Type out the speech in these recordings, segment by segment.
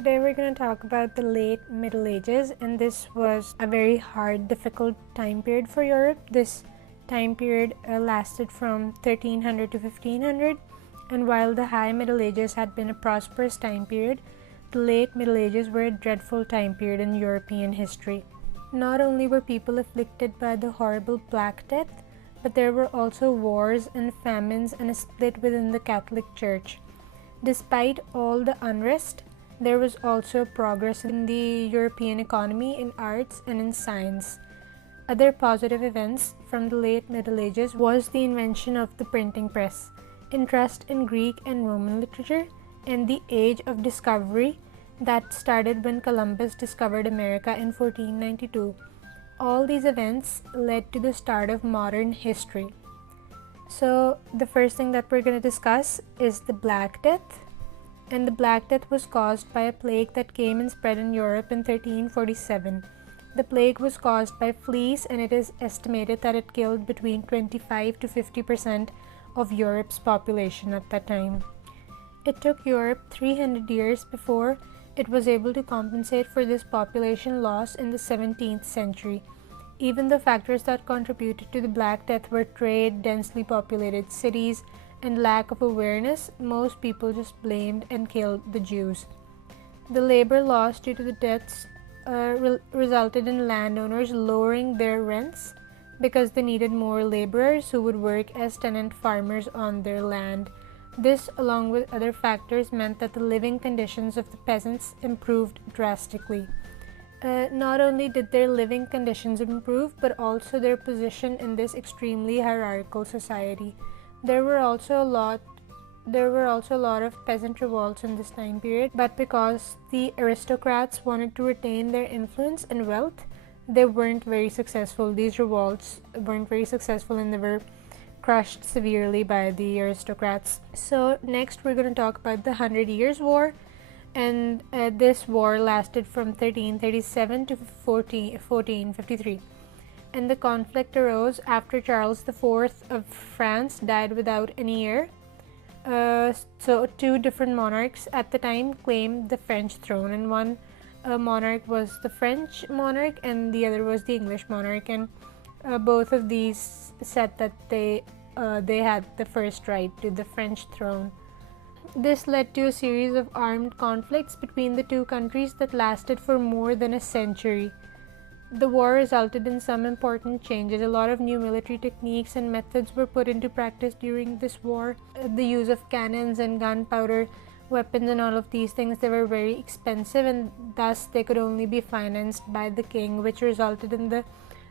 Today we're going to talk about the late Middle Ages, and this was a very hard, difficult time period for Europe. This time period lasted from 1300 to 1500, and while the High Middle Ages had been a prosperous time period, the late Middle Ages were a dreadful time period in European history. Not only were people afflicted by the horrible Black Death, but there were also wars and famines and a split within the Catholic Church. Despite all the unrest, there was also progress in the European economy, in arts, and in science. Other positive events from the late Middle Ages was the invention of the printing press, interest in Greek and Roman literature, and the Age of Discovery that started when Columbus discovered America in 1492. All these events led to the start of modern history. So the first thing that we're going to discuss is the Black Death. And the Black Death was caused by a plague that came and spread in Europe in 1347. The plague was caused by fleas, and it is estimated that it killed between 25 to 50% of Europe's population at that time. It took Europe 300 years before it was able to compensate for this population loss in the 17th century. Even the factors that contributed to the Black Death were trade, densely populated cities, and lack of awareness. Most people just blamed and killed the Jews. The labor loss due to the deaths resulted in landowners lowering their rents because they needed more laborers who would work as tenant farmers on their land. This, along with other factors, meant that the living conditions of the peasants improved drastically. Not only did their living conditions improve, but also their position in this extremely hierarchical society. There were also a lot of peasant revolts in this time period, but because the aristocrats wanted to retain their influence and wealth, they weren't very successful. These revolts weren't very successful, and they were crushed severely by the aristocrats. So next we're going to talk about the 100 Years' War, and this war lasted from 1337 to 1453. And the conflict arose after Charles IV of France died without any heir. So two different monarchs at the time claimed the French throne, and one monarch was the French monarch and the other was the English monarch, and both of these said that they had the first right to the French throne. This led to a series of armed conflicts between the two countries that lasted for more than a century. The war resulted in some important changes. A lot of new military techniques and methods were put into practice during this war. The use of cannons and gunpowder weapons and all of these things, they were very expensive, and thus they could only be financed by the king, which resulted in the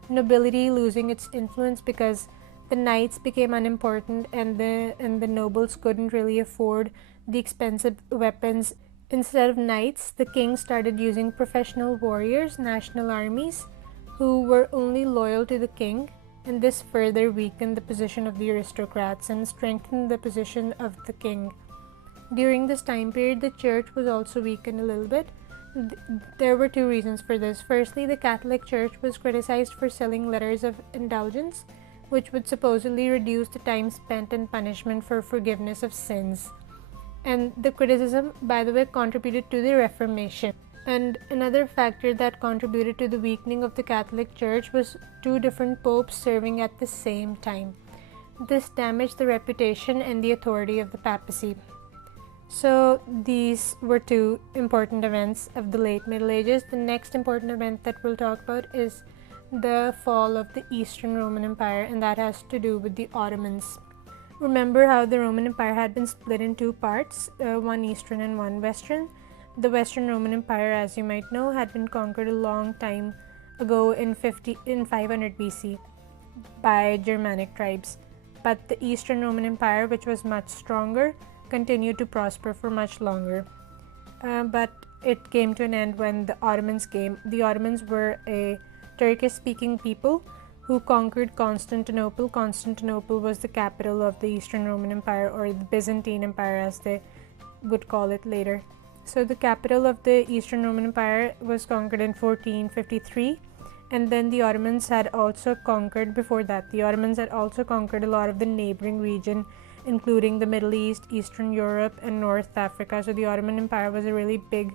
nobility losing its influence because the knights became unimportant, and the nobles couldn't really afford the expensive weapons. Instead of knights, the king started using professional warriors, national armies, who were only loyal to the king, and this further weakened the position of the aristocrats and strengthened the position of the king. During this time period, the church was also weakened a little bit. There were two reasons for this. Firstly, the Catholic Church was criticized for selling letters of indulgence, which would supposedly reduce the time spent in punishment for forgiveness of sins. And the criticism, by the way, contributed to the Reformation. And another factor that contributed to the weakening of the Catholic Church was two different popes serving at the same time. This damaged the reputation and the authority of the papacy. So these were two important events of the late Middle Ages. The next important event that we'll talk about is the fall of the Eastern Roman Empire, and that has to do with the Ottomans. Remember how the Roman Empire had been split in two parts, one Eastern and one Western. The Western Roman Empire, as you might know, had been conquered a long time ago in 500 BC by Germanic tribes. But the Eastern Roman Empire, which was much stronger, continued to prosper for much longer. But it came to an end when the Ottomans came. The Ottomans were a Turkish-speaking people who conquered Constantinople. Constantinople was the capital of the Eastern Roman Empire, or the Byzantine Empire as they would call it later. So the capital of the Eastern Roman Empire was conquered in 1453, and then the Ottomans had also conquered, before that, the Ottomans had also conquered a lot of the neighboring region, including the Middle East, Eastern Europe, and North Africa. So the Ottoman Empire was a really big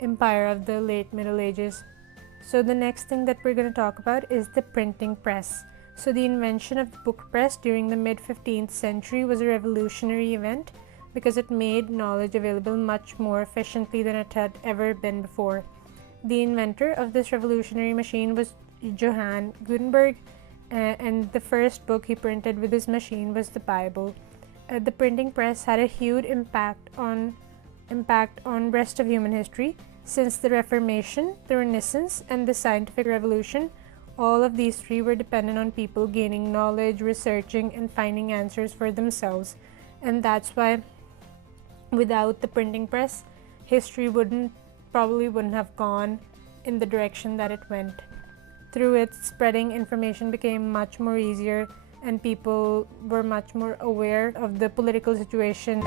empire of the late Middle Ages. So the next thing that we're going to talk about is the printing press. So the invention of the book press during the mid-15th century was a revolutionary event because it made knowledge available much more efficiently than it had ever been before. The inventor of this revolutionary machine was Johann Gutenberg, and the first book he printed with his machine was the Bible. The printing press had a huge impact on rest of human history. Since the Reformation, the Renaissance, and the Scientific Revolution, all of these three were dependent on people gaining knowledge, researching, and finding answers for themselves. And that's why without the printing press, history probably wouldn't have gone in the direction that it went. Through it, spreading information became much more easier, and people were much more aware of the political situation.